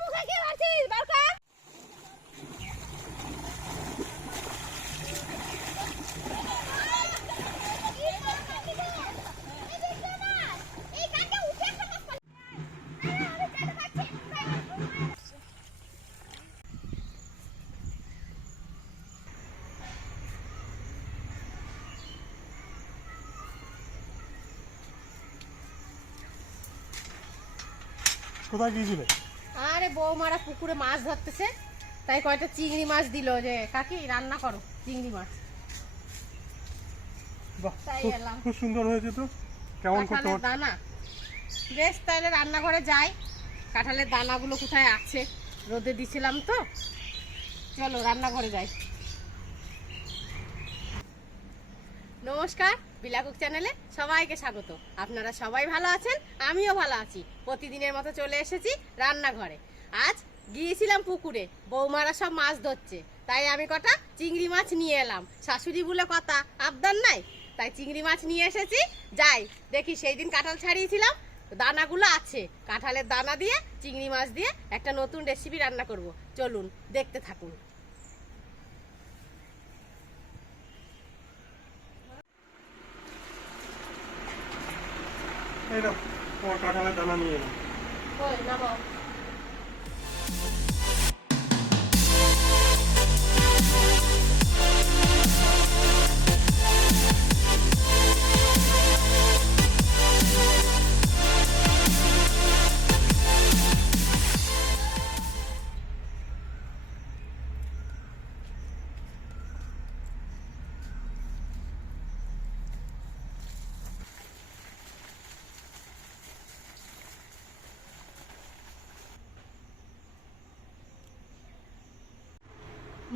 মুখে কি মারছিস বারকা কোথায় গিয়েছিলে? আরে বৌমারা পুকুরে মাছ ধরতেছে তাই কয়টা চিংড়ি মাছ দিল যে কাকি রান্না করো চিংড়ি মাছ। তাই খুব- এলাম। খুব সুন্দর হয়েছে তো? কেমন করতে দানা। বেশ তাহলে রান্নাঘরে যাই। কাঁঠালের দানাগুলো কোথায় আছে? রোদে দিছিলাম তো। চলো রান্নাঘরে যাই। নমস্কার। বিলাকুক চ্যানেলে সবাইকে স্বাগত। আপনারা সবাই ভালো আছেন? আমিও ভালো আছি। প্রতিদিনের মতো চলে এসেছি রান্নাঘরে। আজ গিয়েছিলাম পুকুরে। বৌমারা সব মাছ ধরছে। তাই আমি কটা চিংড়ি মাছ নিয়ে এলাম। শাশুড়ি বলে কথা, আবদার নাই। তাই চিংড়ি মাছ নিয়ে এসেছি। যাই, দেখি সেই দিন কাঁঠাল ছাড়িয়েছিলাম। দানাগুলো আছে। কাঁঠালের দানা দিয়ে, চিংড়ি মাছ দিয়ে একটা নতুন রেসিপি রান্না করব। চলুন, দেখতে থাকুন। এই না তোমার কাঁঠালের দানা নিয়ে এলাম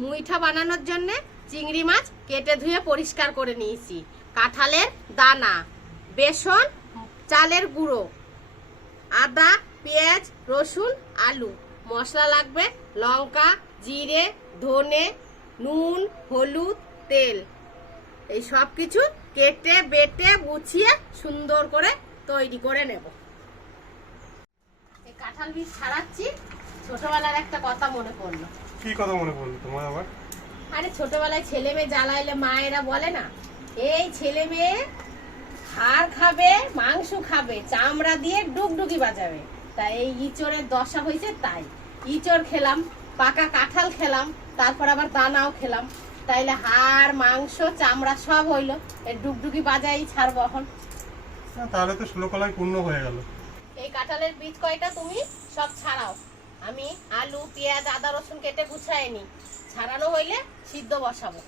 মুইঠা বানানোর জন্য চিংড়ি মাছ কেটে ধুয়ে পরিষ্কার করে নিয়েছি। কাঁঠালের দানা, বেসন, চালের গুঁড়ো, আদা, পেঁয়াজ, রসুন, আলু। মশলা লাগবে লঙ্কা, জিরে, ধনে, নুন, হলুদ, তেল। এই সব কিছু কেটে, বেটে, গুছিয়ে সুন্দর করে তৈরি করে নেব। এই কাঁঠাল বীজ ছাড়াচ্ছি। ছোটবেলার একটা কথা মনে পড়ল। কি কথা মনে পড়ল তোমার আবার? আরে ছোটবেলায় ছেলে মেয়ে জ্বালাইলে মায়েরা বলে না। এই ছেলে মেয়ে হাড় খাবে মাংস খাবে চামড়া দিয়ে ডুগডুগি বাজাবে। তাই এই ইচড়ের দশা হয়েছে তাই। ইচড় খেলাম পাকা কাঁঠাল খেলাম তারপর আবার দানাও খেলাম। তাইলে হাড় মাংস চামড়া সব হইল। এই ডুগডুগি বাজাই ছাড়বো এখন। তাহলে তো ষোলো পূর্ণ হয়ে গেল। এই কাঁঠালের বীজ কয়টা তুমি? সব ছাড়াও। আমি আলু পেঁয়াজ আদা রসুন কেটে গুছাই নি ছাড়ানো হইলে সিদ্ধ বসাবো।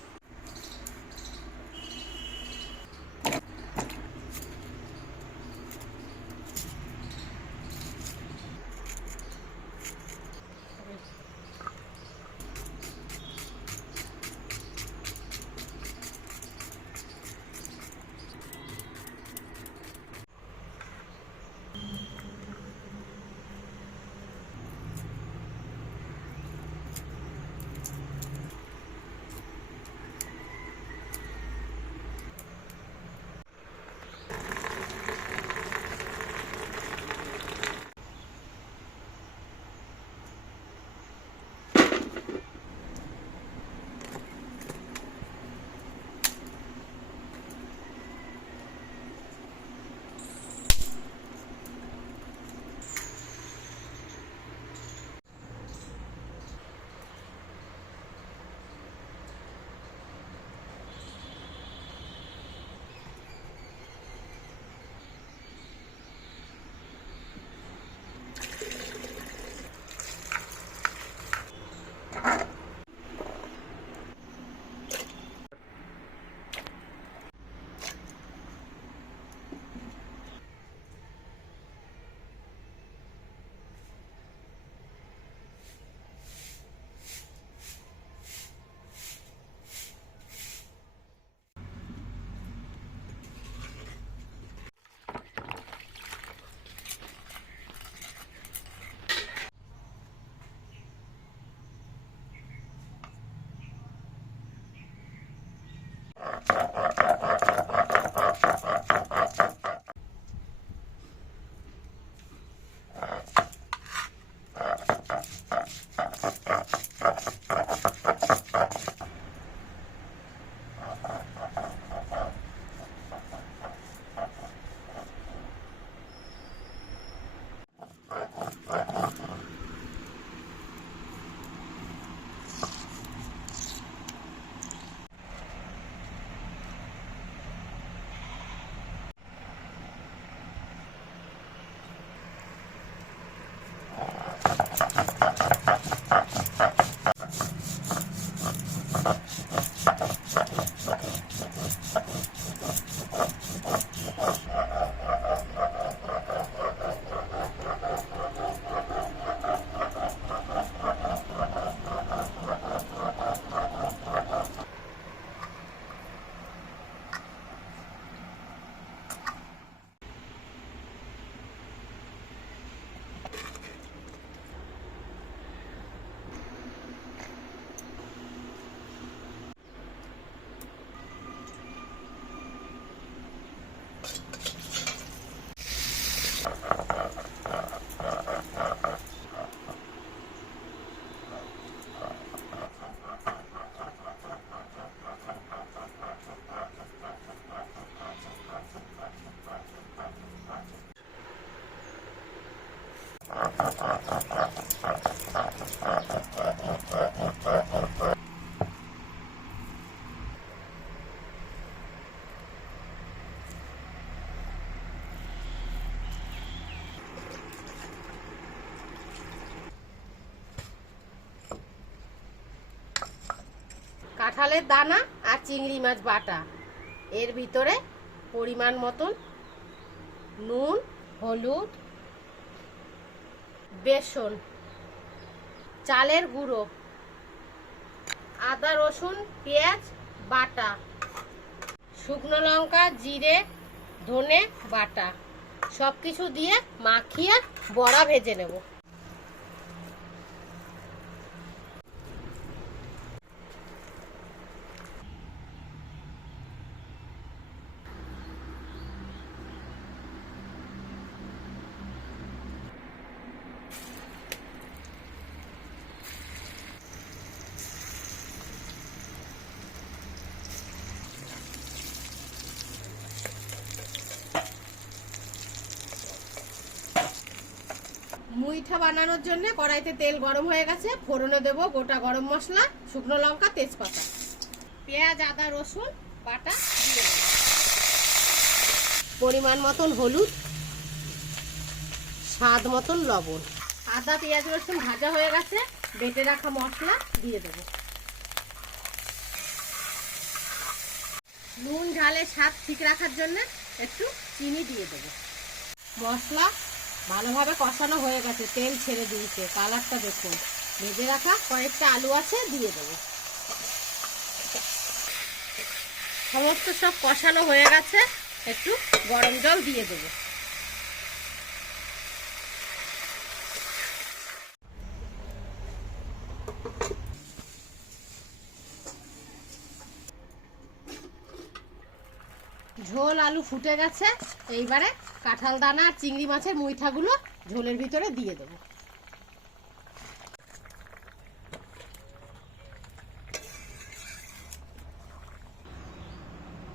কাঁঠালের দানা আর চিংড়ি মাছ বাটা। এর ভিতরে পরিমাণ মতন নুন, হলুদ, বেসন, চালের গুঁড়ো, আদা, রসুন, পেঁয়াজ, বাটা, শুকনো লঙ্কা, জিরে, ধনে বাটা। সব কিছু দিয়ে মাখিয়ে বড়া ভেজে নেব। মুইঠা বানানোর জন্য কড়াইতে তেল গরম হয়ে গেছে। ফোড়নে দেব গোটা গরম মশলা, শুকনো লঙ্কা, তেজপাতা। পেঁয়াজ, আদা, রসুন, বাটা দিয়ে। পরিমাণ মতন হলুদ, স্বাদ মতন লবণ। আদা, পেঁয়াজ, রসুন ভাজা হয়ে গেছে, বেটে রাখা মশলা দিয়ে দেবো। নুন, ঝালের স্বাদ ঠিক রাখার জন্য একটু চিনি দিয়ে দেবো। মশলা ভালোভাবে কষানো হয়ে গেছে, তেল ছেড়ে দিয়েছে। কালারটা দেখুন। ভেজে রাখা কয়েকটা আলু আছে, দিয়ে দেবো। সমস্ত সব কষানো হয়ে গেছে, একটু গরম জল দিয়ে দেবো। ঝোল আলু ফুটে গেছে, এইবারে কাঁঠাল দানা আর চিংড়ি মাছের মুইঠাগুলো ঝোলের ভিতরে দিয়ে দেবো।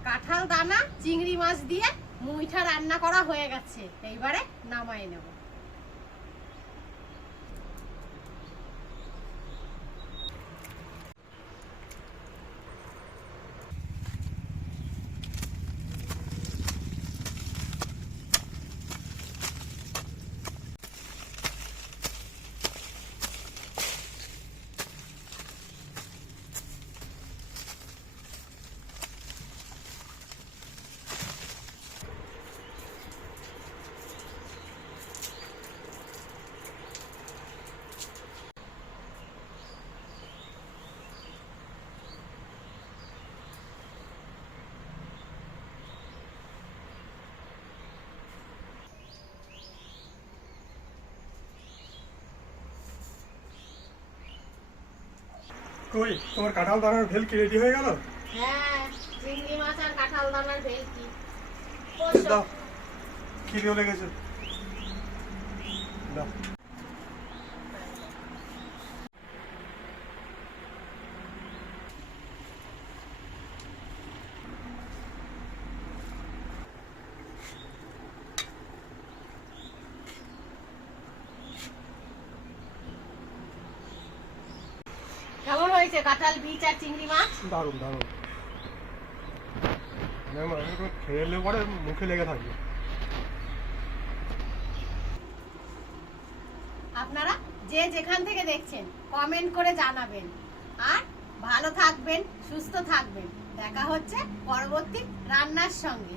কাঁঠাল দানা চিংড়ি মাছ দিয়ে মুইঠা রান্না করা হয়ে গেছে। এইবারে নামাই নেব। কই? তোমার কাঁঠাল দানার ভেল কি রেডি হয়ে গেল? হ্যাঁ চিংড়ি মাছ আর কাঁঠাল দানার ভেলকি। দাও। খিদেও লেগেছে দাও কেমন হয়েছে কাঁঠাল বীজ আর চিংড়ি মাছ? দারুণ দারুণ। ম্যাম এরকম খেয়ে এলে পরে মুখে লেগে থাকবে। আপনারা যে যেখান থেকে দেখছেন কমেন্ট করে জানাবেন। আর ভালো থাকবেন সুস্থ থাকবেন। দেখা হচ্ছে পরবর্তী রান্নার সঙ্গে।